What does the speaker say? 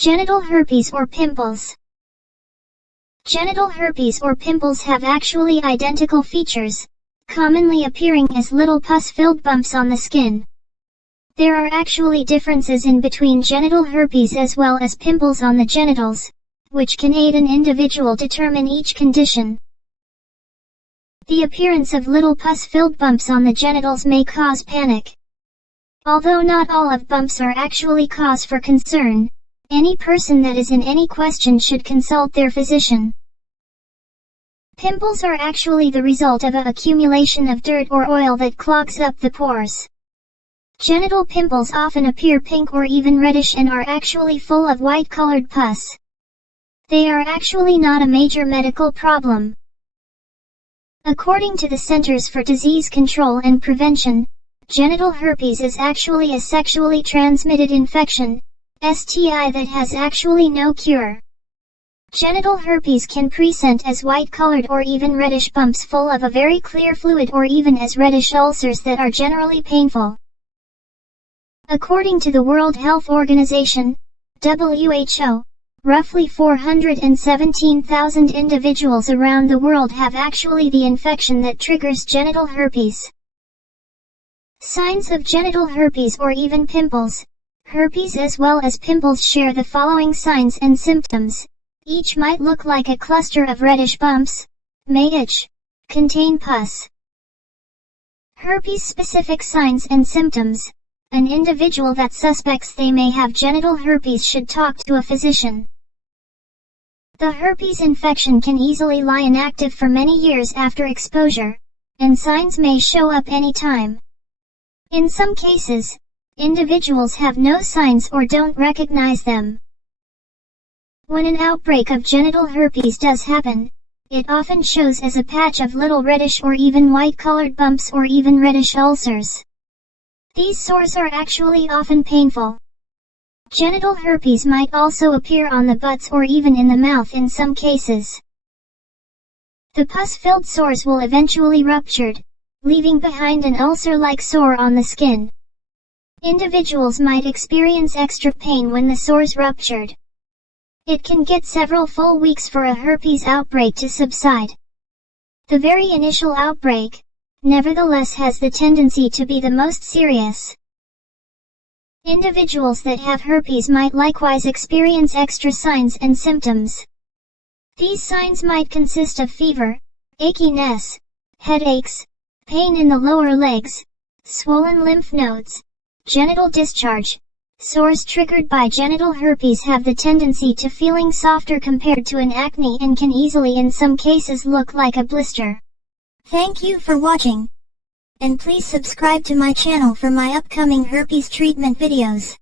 Genital herpes or pimples. Genital herpes or pimples have actually identical features, commonly appearing as little pus-filled bumps on the skin. There are actually differences in between genital herpes as well as pimples on the genitals, which can aid an individual determine each condition. The appearance of little pus-filled bumps on the genitals may cause panic. Although not all of bumps are actually cause for concern, any person that is in any question should consult their physician. Pimples are actually the result of an accumulation of dirt or oil that clogs up the pores. Genital pimples often appear pink or even reddish and are actually full of white-colored pus. They are actually not a major medical problem. According to the Centers for Disease Control and Prevention, genital herpes is actually a sexually transmitted infection, STI, that has actually no cure. Genital herpes can present as white-colored or even reddish bumps full of a very clear fluid or even as reddish ulcers that are generally painful. According to the World Health Organization, WHO, roughly 417,000 individuals around the world have actually the infection that triggers genital herpes. Signs of genital herpes or even pimples. Herpes as well as pimples share the following signs and symptoms. Each might look like a cluster of reddish bumps, may itch, contain pus. Herpes-specific signs and symptoms. An individual that suspects they may have genital herpes should talk to a physician. The herpes infection can easily lie inactive for many years after exposure, and signs may show up any time. In some cases, individuals have no signs or don't recognize them. When an outbreak of genital herpes does happen, it often shows as a patch of little reddish or even white-colored bumps or even reddish ulcers. These sores are actually often painful. Genital herpes might also appear on the butts or even in the mouth in some cases. The pus-filled sores will eventually rupture, leaving behind an ulcer-like sore on the skin. Individuals might experience extra pain when the sores ruptured. It can get several full weeks for a herpes outbreak to subside. The very initial outbreak, nevertheless, has the tendency to be the most serious. Individuals that have herpes might likewise experience extra signs and symptoms. These signs might consist of fever, achiness, headaches, pain in the lower legs, swollen lymph nodes, genital discharge. Sores triggered by genital herpes have the tendency to feeling softer compared to an acne and can easily in some cases look like a blister. Thank you for watching. And please subscribe to my channel for my upcoming herpes treatment videos.